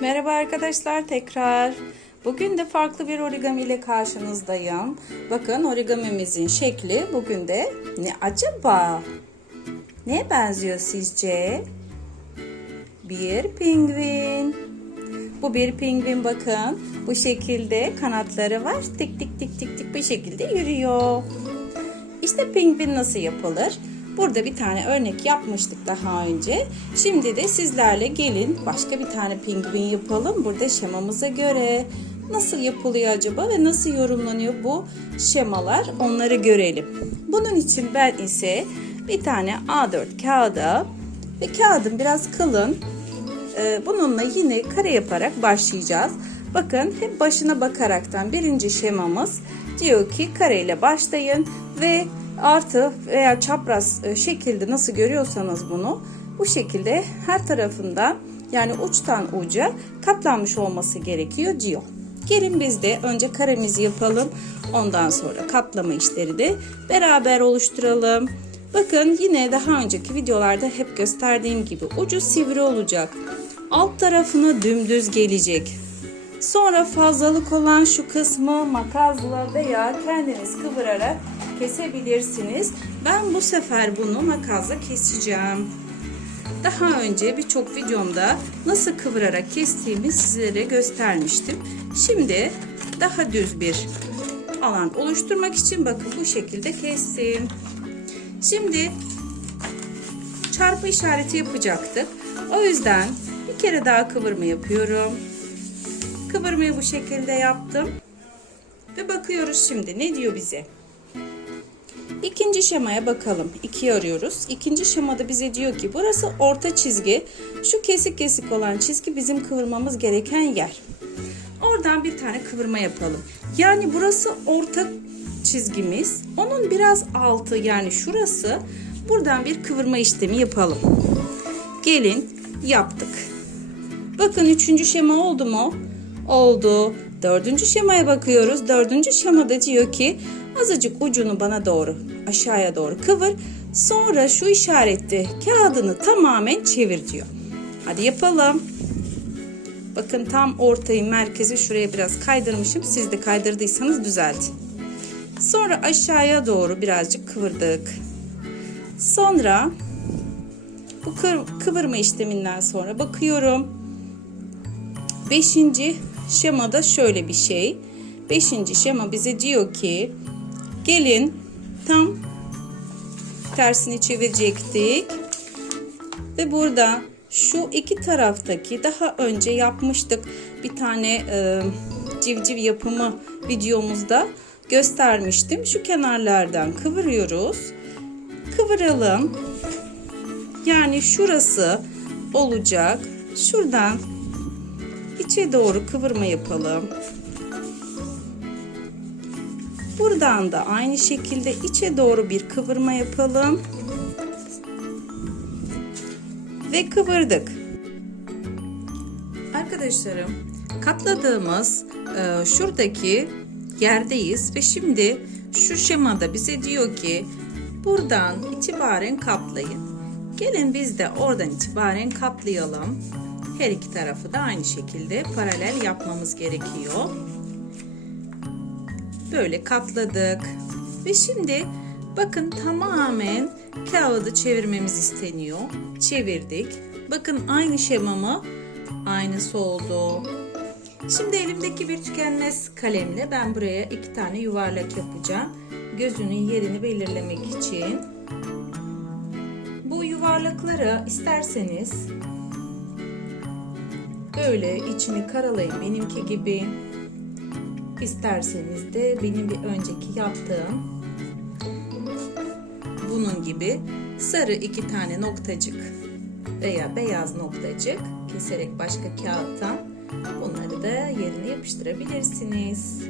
Merhaba arkadaşlar tekrar. Bugün de farklı bir origami ile karşınızdayım. Bakın origamimizin şekli bugün de ne acaba? Neye benziyor sizce? Bir pingvin. Bu bir pingvin bakın. Bu şekilde kanatları var. Tik tik tik tik tik bir şekilde yürüyor. İşte pingvin nasıl yapılır? Burada bir tane örnek yapmıştık daha önce. Şimdi de sizlerle gelin başka bir tane pingvin yapalım. Burada şemamıza göre nasıl yapılıyor acaba ve nasıl yorumlanıyor bu şemalar onları görelim. Bunun için ben ise bir tane A4 kağıda ve kağıdım biraz kalın. Ee, Bununla yine kare yaparak başlayacağız. Bakın hep başına bakaraktan birinci şemamız diyor ki kareyle başlayın ve artı veya çapraz e, şekilde nasıl görüyorsanız bunu bu şekilde her tarafında yani uçtan uca katlanmış olması gerekiyor diyor. Gelin biz de önce karemizi yapalım. Ondan sonra katlama işleri de beraber oluşturalım. Bakın yine daha önceki videolarda hep gösterdiğim gibi ucu sivri olacak. Alt tarafına dümdüz gelecek. Sonra fazlalık olan şu kısmı makasla veya kendiniz kıvırarak kesebilirsiniz. Ben bu sefer bunu makasla keseceğim. Daha önce birçok videomda nasıl kıvırarak kestiğimi sizlere göstermiştim. Şimdi daha düz bir alan oluşturmak için bakın bu şekilde kestim. Şimdi çarpı işareti yapacaktık. O yüzden kere daha kıvırma yapıyorum. Kıvırmayı bu şekilde yaptım. Ve bakıyoruz şimdi ne diyor bize. İkinci şemaya bakalım. 2'yi arıyoruz. İkinci şemada bize diyor ki burası orta çizgi. Şu kesik kesik olan çizgi bizim kıvırmamız gereken yer. Oradan bir tane kıvırma yapalım. Yani burası orta çizgimiz. Onun biraz altı yani şurası. Buradan bir kıvırma işlemi yapalım. Gelin yaptık. Bakın üçüncü şema oldu mu? Oldu. Dördüncü şemaya bakıyoruz. Dördüncü şemada diyor ki azıcık ucunu bana doğru aşağıya doğru kıvır. Sonra şu işarette kağıdını tamamen çevir diyor. Hadi yapalım. Bakın tam ortayı merkezi şuraya biraz kaydırmışım. Siz de kaydırdıysanız düzeltin. Sonra aşağıya doğru birazcık kıvırdık. Sonra bu kıvırma işleminden sonra bakıyorum. Beşinci şemada şöyle bir şey. Beşinci şema bize diyor ki gelin tam tersini çevirecektik. Ve burada şu iki taraftaki daha önce yapmıştık bir tane e, civciv yapımı videomuzda göstermiştim. Şu kenarlardan kıvırıyoruz. Kıvıralım. Yani şurası olacak. Şuradan içe doğru kıvırma yapalım. Buradan da aynı şekilde içe doğru bir kıvırma yapalım. Ve kıvırdık. Arkadaşlarım katladığımız e, şuradaki yerdeyiz ve şimdi şu şemada bize diyor ki buradan itibaren katlayın. Gelin biz de oradan itibaren katlayalım. Her iki tarafı da aynı şekilde paralel yapmamız gerekiyor. Böyle katladık. Ve şimdi bakın tamamen kağıdı çevirmemiz isteniyor. Çevirdik. Bakın aynı şemamı aynısı oldu. Şimdi elimdeki bir tükenmez kalemle ben buraya iki tane yuvarlak yapacağım. Gözünün yerini belirlemek için. Bu yuvarlakları isterseniz böyle içini karalayın benimki gibi. İsterseniz de benim bir önceki yaptığım bunun gibi sarı iki tane noktacık veya beyaz noktacık keserek başka kağıttan bunları da yerine yapıştırabilirsiniz.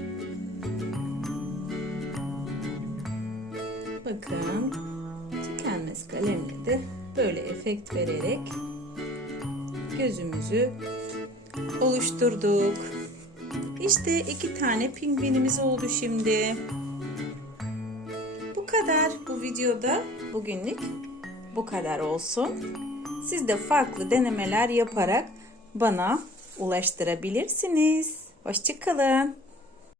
Bakın tükenmez kalemle de böyle efekt vererek gözümüzü oluşturduk. İşte iki tane pingvinimiz oldu şimdi. Bu kadar bu videoda bugünlük bu kadar olsun. Siz de farklı denemeler yaparak bana ulaştırabilirsiniz. Hoşçakalın.